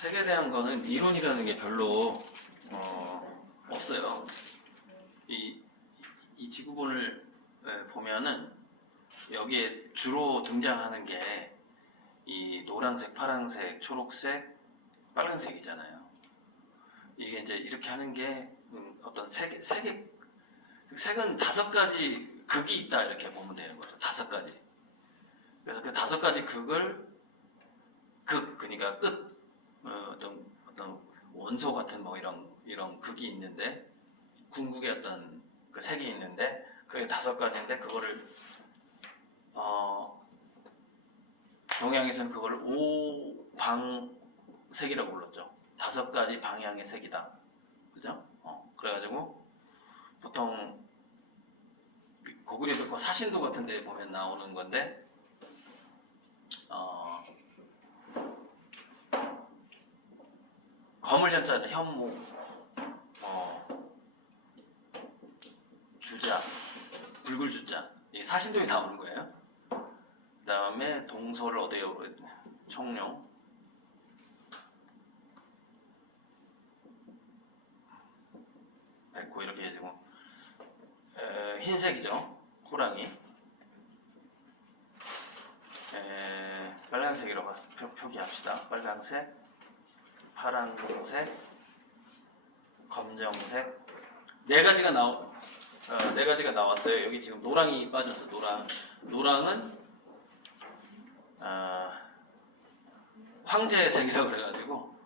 색에 대한 거는 이론이라는 게 별로 없어요. 이 지구본을 보면은 여기에 주로 등장하는 게 이 노란색, 파란색, 초록색, 빨간색이잖아요. 이게 이제 이렇게 하는 게 어떤 색은 5가지 극이 있다 이렇게 보면 되는 거죠. 5가지. 그래서 그 5가지 극을 그러니까 끝 어떤 원소 같은 뭐 이런 극이 있는데 궁극의 어떤 그 색이 있는데 그게 5가지인데 그거를 동양에서는 그걸 오방색이라고 불렀죠. 5가지 방향의 색이다. 그죠? 그래가지고 보통 고구려 듣고 사신도 같은 데 보면 나오는 건데 검을 현자는 현무, 주자, 붉을 주자 이 사신도에 나오는 거예요. 그 다음에 동서를 얻어요. 청룡, 백호 이렇게 해주고 흰색이죠. 호랑이. 빨간색이라고 표기합시다. 빨간색, 파란색, 검정색. 네 가지가 나왔어요. 여기 지금 노랑이 빠졌어. 노랑은 황제색이라고 그래가지고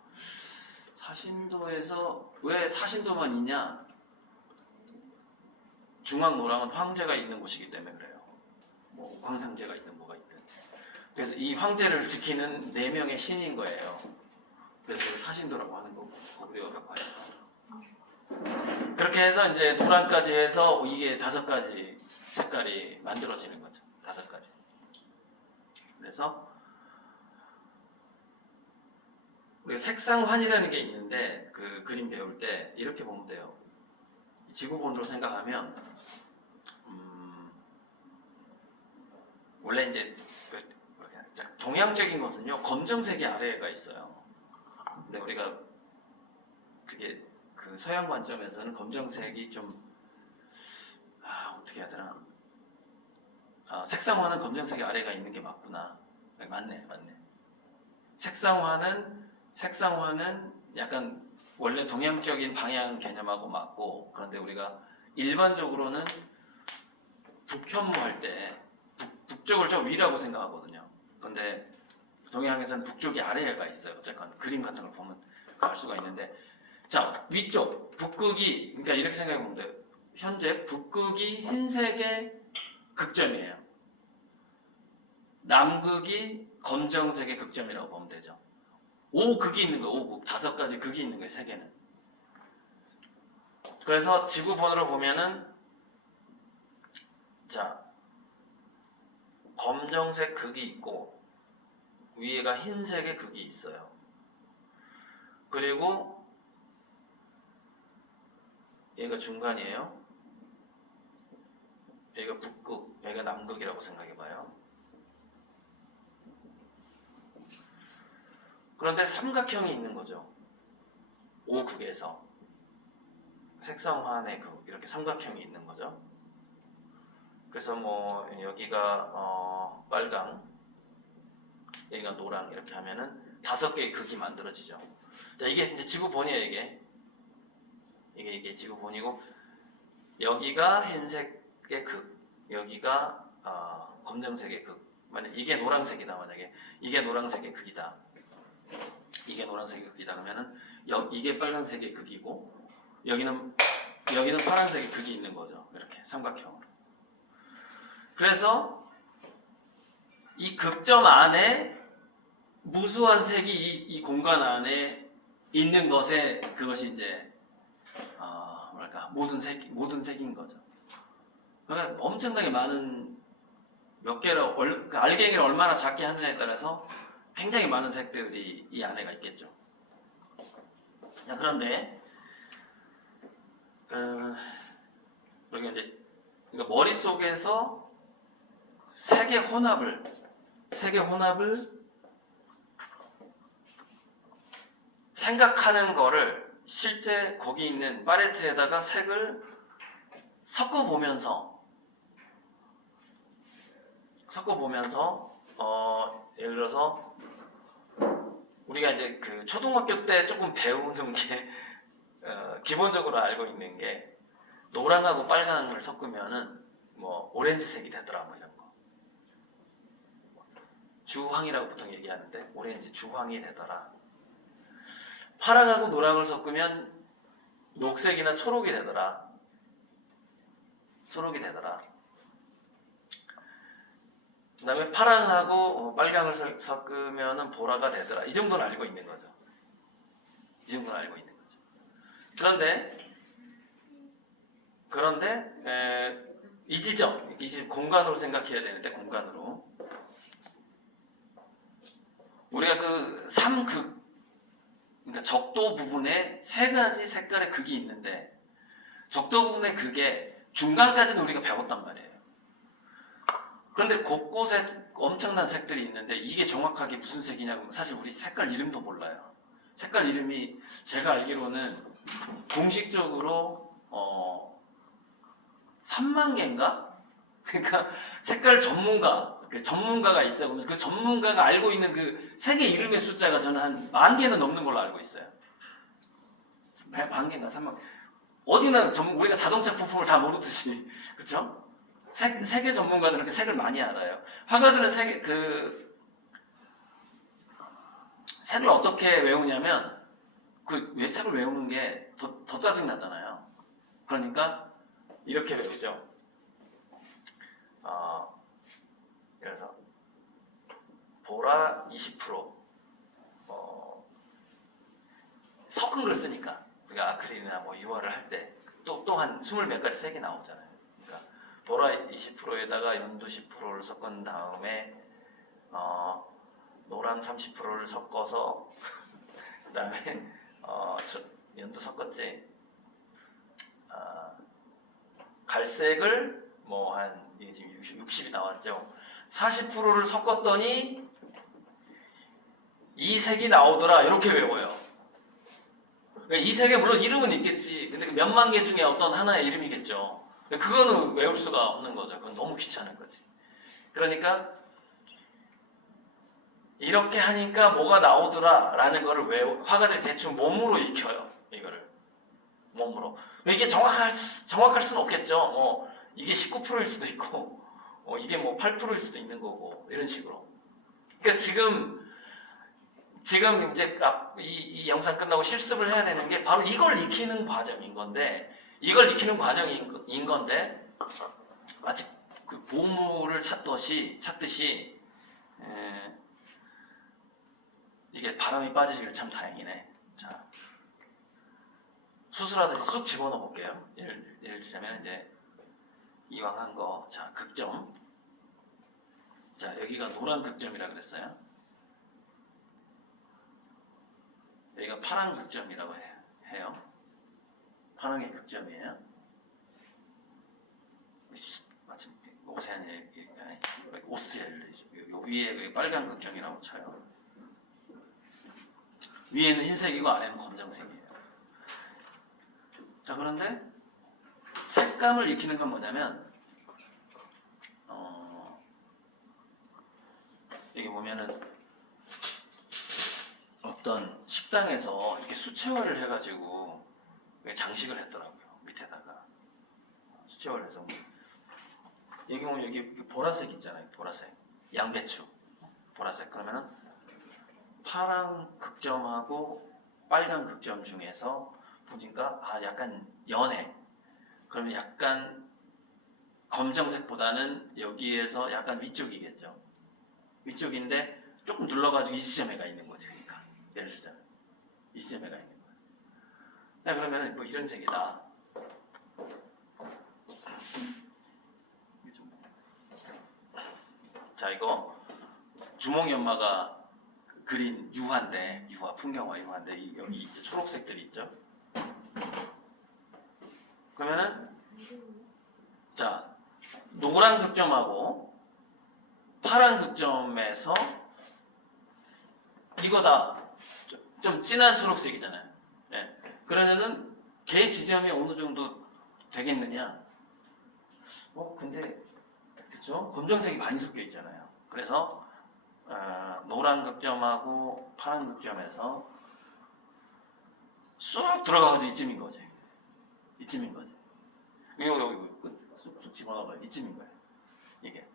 사신도에서 왜 사신도만 있냐? 중앙 노랑은 황제가 있는 곳이기 때문에 그래요. 뭐 광상제가 있든 뭐가 있든. 그래서 이 황제를 지키는 4명의 신인 거예요. 그래서 사신도라고 하는 거고 고구려 벽화에서. 그렇게 해서 이제 노랑까지 해서 이게 5가지 색깔이 만들어지는 거죠. 5가지. 그래서 우리가 색상환이라는 게 있는데 그 그림 배울 때 이렇게 보면 돼요. 지구본으로 생각하면 원래 이제 동양적인 것은요 검정색이 아래가 있어요. 근데 우리가 그게 그 서양 관점에서는 검정색이 좀 어떻게 해야 되나? 색상화는 검정색이 아래가 있는 게 맞구나. 맞네. 색상화는 약간 원래 동양적인 방향 개념하고 맞고, 그런데 우리가 일반적으로는 북현무할 때 북쪽을 저 위라고 생각하거든요. 그런데 동양에서는 북쪽이 아래가 있어요. 어쨌건 그림 같은 걸 보면 알 수가 있는데, 자 위쪽 북극이, 그러니까 이렇게 생각해보면 돼요. 현재 북극이 흰색의 극점이에요. 남극이 검정색의 극점이라고 보면 되죠. 5극이 있는 거예요. 5극. 5가지 극이 있는 거예요. 세계는. 그래서 지구본으로 보면은 자 검정색 극이 있고 위에가 흰색의 극이 있어요. 그리고 얘가 중간이에요. 여기가 북극, 여기가 남극이라고 생각해봐요. 그런데 삼각형이 있는 거죠. 5극에서 색상환의 이렇게 삼각형이 있는 거죠. 그래서 뭐 여기가 빨강, 여기가 노랑 이렇게 하면은 5개의 극이 만들어지죠. 자, 이게 이제 지구본이에요. 이게 지구본이고 여기가 흰색의 극, 여기가 검정색의 극. 만약 이게 노란색이다, 만약에 이게 노란색의 극이다. 이게 노란색의 극이다 그러면은 이게 빨간색의 극이고 여기는 파란색의 극이 있는 거죠. 이렇게 삼각형으로. 그래서 이 극점 안에 무수한 색이 이 공간 안에 있는 것에 그것이 이제 모든 색인 거죠. 그러니까 엄청나게 많은 몇 개로 알갱이를 얼마나 작게 하느냐에 따라서 굉장히 많은 색들이 이 안에가 있겠죠. 그런데 그러니까 이제 머릿속에서 색의 혼합을 생각하는 거를 실제 거기 있는 팔레트에다가 색을 섞어보면서 예를 들어서 우리가 이제 그 초등학교 때 조금 배우는 게 기본적으로 알고 있는 게 노랑하고 빨강을 섞으면은 뭐 오렌지색이 되더라 뭐 이런 거. 주황이라고 보통 얘기하는데 오렌지 주황이 되더라. 파랑하고 노랑을 섞으면 녹색이나 초록이 되더라. 그 다음에 파랑하고 빨강을 섞으면 보라가 되더라. 이 정도는 알고 있는 거죠. 그런데 이 지점 공간으로 생각해야 되는데 공간으로 우리가 그 삼극 그러니까 적도 부분에 세 가지 색깔의 극이 있는데 적도 부분의 극에 중간까지는 우리가 배웠단 말이에요. 그런데 곳곳에 엄청난 색들이 있는데 이게 정확하게 무슨 색이냐고 사실 우리 색깔 이름도 몰라요. 색깔 이름이 제가 알기로는 공식적으로 3만 개인가? 그러니까 색깔 전문가가 있어요. 그 전문가가 알고 있는 그 색의 이름의 숫자가 저는 한 10,000개는 넘는 걸로 알고 있어요. 10,000개인가 3만 개. 어디나 우리가 자동차 부품을 다 모르듯이 그렇죠? 세계 전문가들은 이렇게 색을 많이 알아요. 화가들은 색을 어떻게 외우냐면 왜 색을 외우는 게 더 짜증 나잖아요. 그러니까 이렇게 외우죠. 그래서 보라 20% 섞은 걸 쓰니까 우리가 아크릴이나 뭐 유화를 할 때 또 한 20몇 가지 색이 나오잖아요. 그러니까 보라 20%에다가 연두 10%를 섞은 다음에 노란 30%를 섞어서 그 다음에 연두 섞었지. 갈색을 뭐 한 이게 지금 60이 나왔죠. 40%를 섞었더니 이 색이 나오더라 이렇게 외워요. 그러니까 이 색에 물론 이름은 있겠지. 근데 몇만 개 중에 어떤 하나의 이름이겠죠. 그거는 외울 수가 없는 거죠. 그건 너무 귀찮은 거지. 그러니까 이렇게 하니까 뭐가 나오더라 라는 거를 화가들이 대충 몸으로 익혀요. 이거를 몸으로. 이게 정확할 수는 없겠죠. 이게 19%일 수도 있고 이게 뭐 8%일 수도 있는 거고 이런 식으로. 그러니까 지금 이제 이 영상 끝나고 실습을 해야 되는 게 바로 이걸 익히는 과정인 건데 마치 그 보물을 찾듯이 이게 바람이 빠지시길 참 다행이네. 자, 수술하듯이 쑥 집어넣어 볼게요. 예를 들자면 이제 이왕 한 거, 자 극점. 자 여기가 노란 극점이라 그랬어요. 여기가 파란 극점이라고 해요. 파랑의 극점이에요. 마침 오스트리아를 요 위에 빨간 극점이라고 쳐요. 위에는 흰색이고 아래는 검정색이에요. 자 그런데 색감을 익히는 건 뭐냐면 여기 보면은 어떤 식당에서 이렇게 수채화를 해가지고 장식을 했더라고요. 밑에다가 수채화를 해서 여기 보면 여기 보라색 있잖아요. 보라색 양배추 보라색. 그러면은 파랑 극점하고 빨간 극점 중에서 보니까 약간 연해. 그러면 약간 검정색보다는 여기에서 약간 위쪽이겠죠. 위쪽인데 조금 눌러가지고 이 지점에 가 있는 거지. 그러니까 예를 들자면 이 지점에 가 있는 거야. 그러면 뭐 이런 색이다. 자 이거 주몽이 엄마가 그린 유화 풍경화 유화인데 여기 이제 초록색들이 있죠. 그러면은 자 노란 극점하고 파란 극점에서 이거다. 좀 진한 초록색이잖아요. 예. 그러면은 개 지점이 어느 정도 되겠느냐? 근데 그쵸? 검정색이 많이 섞여 있잖아요. 그래서 노란 극점하고 파란 극점에서 쑥 들어가서 이쯤인 거지. 이쯤인 거지. 이거 쑥 집어넣어봐요. 이쯤인 거예요. 이게.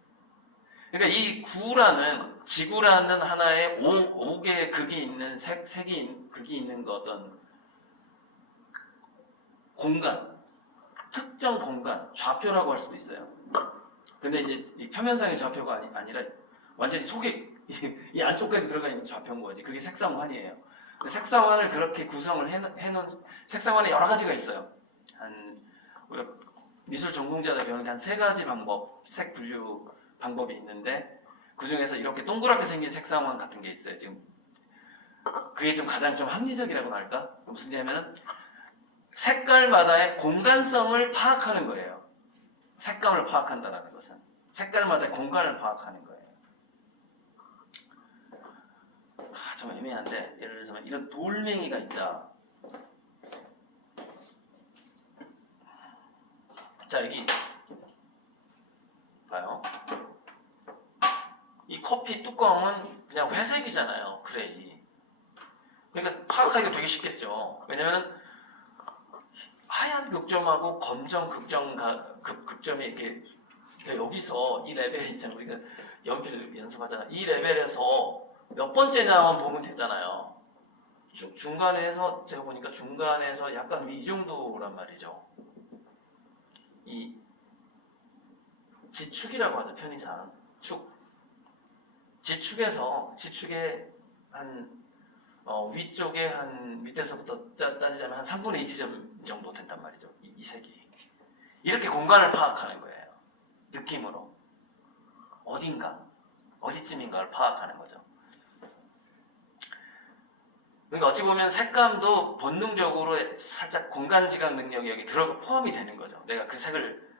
그러니까 이 구라는 지구라는 하나의 5개의 극이 있는 극이 있는 그 어떤 공간, 특정 공간, 좌표라고 할 수도 있어요. 근데 이제 이 표면상의 좌표가 아니라 완전히 속에 이 안쪽까지 들어가 있는 좌표인 거지. 그게 색상환이에요. 색상환을 그렇게 구성을 해놓은 색상환에 여러 가지가 있어요. 우리가 미술 전공자들 배우는 한 3가지 방법, 색 분류 방법이 있는데 그 중에서 이렇게 동그랗게 생긴 색상환 같은 게 있어요. 지금 그게 좀 가장 좀 합리적이라고 할까? 무슨 얘기냐면은 색깔마다의 공간성을 파악하는 거예요. 색감을 파악한다는 것은 색깔마다의 공간을 파악하는 거예요. 좀 애매한데 예를 들어서 이런 돌멩이가 있다. 자 여기 봐요. 이 커피 뚜껑은 그냥 회색이잖아요. 그레이. 그러니까 파악하기가 되게 쉽겠죠. 왜냐면 하얀 극점하고 검정 극점이 이렇게 여기서 이 레벨 있잖아요. 우리가 연필 연습하잖아. 이 레벨에서 몇 번째냐만 보면 되잖아요. 중간에서 제가 보니까 중간에서 약간 이 정도란 말이죠. 이 지축이라고 하죠. 편의상 축. 지축에 한 위쪽에 한 밑에서부터 따지자면 한 3분의 2 지점 정도 된단 말이죠. 이 색이 이렇게 공간을 파악하는 거예요. 느낌으로 어디쯤인가를 파악하는 거죠. 그러니까 어찌 보면 색감도 본능적으로 살짝 공간 지각 능력이 여기 포함이 되는 거죠. 내가 그 색을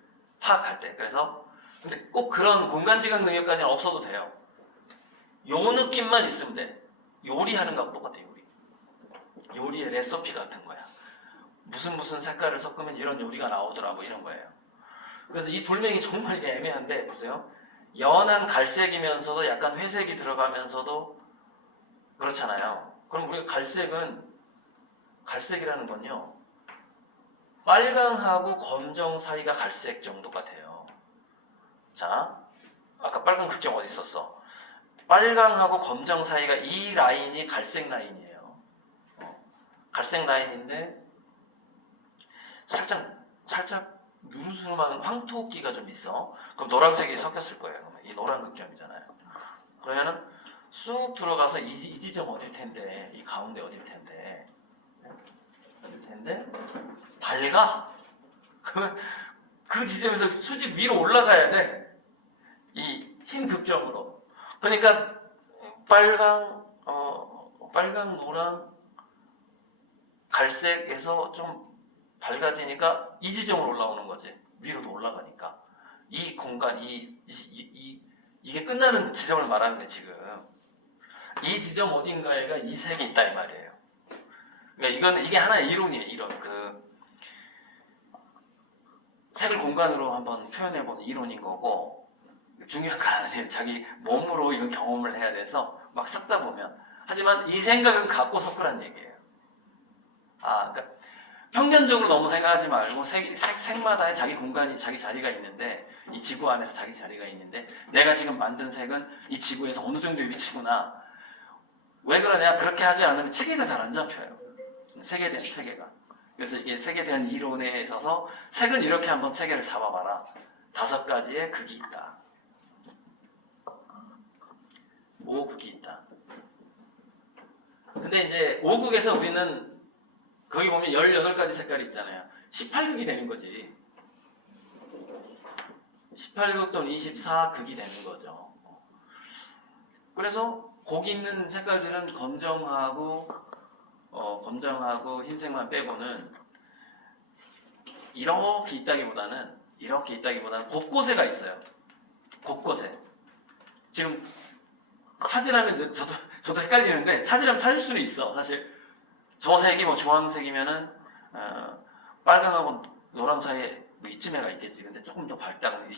파악할 때. 그래서 근데 꼭 그런 공간 지각 능력까지는 없어도 돼요. 요 느낌만 있으면 돼. 요리하는 거하고 똑같아. 요리의 레시피 같은 거야. 무슨 색깔을 섞으면 이런 요리가 나오더라고 이런 거예요. 그래서 이 돌멩이 정말 이게 애매한데 보세요. 연한 갈색이면서도 약간 회색이 들어가면서도 그렇잖아요. 그럼 우리가 갈색이라는 건요. 빨강하고 검정 사이가 갈색 정도가 돼요. 자, 아까 빨간 극점 어디 있었어? 빨강하고 검정 사이가 이 라인이 갈색 라인이에요. 갈색 라인인데 살짝 누르스름한 황토기가 좀 있어. 그럼 노란색이 섞였을 거예요. 이 노란 극점이잖아요. 그러면은 쑥 들어가서 이 지점 어딜 텐데, 이 가운데 어딜 텐데, 밝아? 그러면 그 지점에서 수직 위로 올라가야 돼. 이 흰 극점으로. 그러니까 빨강, 노랑, 갈색에서 좀 밝아지니까 이 지점으로 올라오는 거지. 위로도 올라가니까. 이 공간, 이게 끝나는 지점을 말하는 거예요, 지금. 이 지점 어딘가에가 이 색이 있다, 이 말이에요. 그러니까 이게 하나의 이론이에요, 이론. 색을 공간으로 한번 표현해보는 이론인 거고, 중요한 건 아니에요. 자기 몸으로 이런 경험을 해야 돼서 막 섞다 보면. 하지만 이 생각은 갖고 섞으란 얘기예요. 그러니까 평균적으로 너무 생각하지 말고 색마다의 자기 공간이 자기 자리가 있는데 이 지구 안에서 자기 자리가 있는데 내가 지금 만든 색은 이 지구에서 어느 정도의 위치구나. 왜 그러냐? 그렇게 하지 않으면 체계가 잘 안 잡혀요. 색에 대한 체계가. 그래서 이게 색에 대한 이론에 있어서 색은 이렇게 한번 체계를 잡아봐라. 5가지의 극이 있다. 5극이 있다. 근데 이제 5극에서 우리는 거기 보면 18가지 색깔이 있잖아요. 18극이 되는 거지. 18극 또는 24극이 되는 거죠. 그래서 거기 있는 색깔들은 검정하고 흰색만 빼고는 이렇게 있다기보다는 곳곳에가 있어요. 곳곳에. 지금 찾으라면 저도 헷갈리는데 찾으려면 찾을 수는 있어. 사실 저 색이 뭐 주황색이면은 빨강하고 노랑 사이에 뭐 이쯤에가 있겠지. 근데 조금 더 밝다고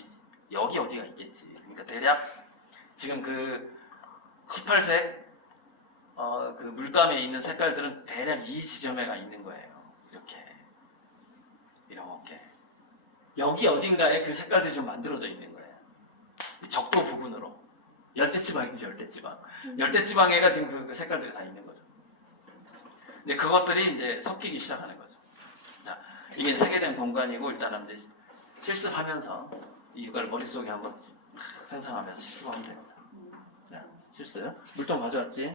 여기 어디가 있겠지. 그러니까 대략 지금 그 18색 그 물감에 있는 색깔들은 대략 이 지점에가 있는 거예요. 이렇게 여기 어딘가에 그 색깔들이 좀 만들어져 있는 거예요. 적도 부분으로. 열대지방이지, 열대지방. 열대지방에가 지금 그 색깔들이 다 있는 거죠. 근데 그것들이 이제 섞이기 시작하는 거죠. 자, 이게 세계된 공간이고 일단은 이제 실습하면서 이걸 머릿속에 한번 생성하면서 실습하면 됩니다. 자, 실습. 물통 가져왔지?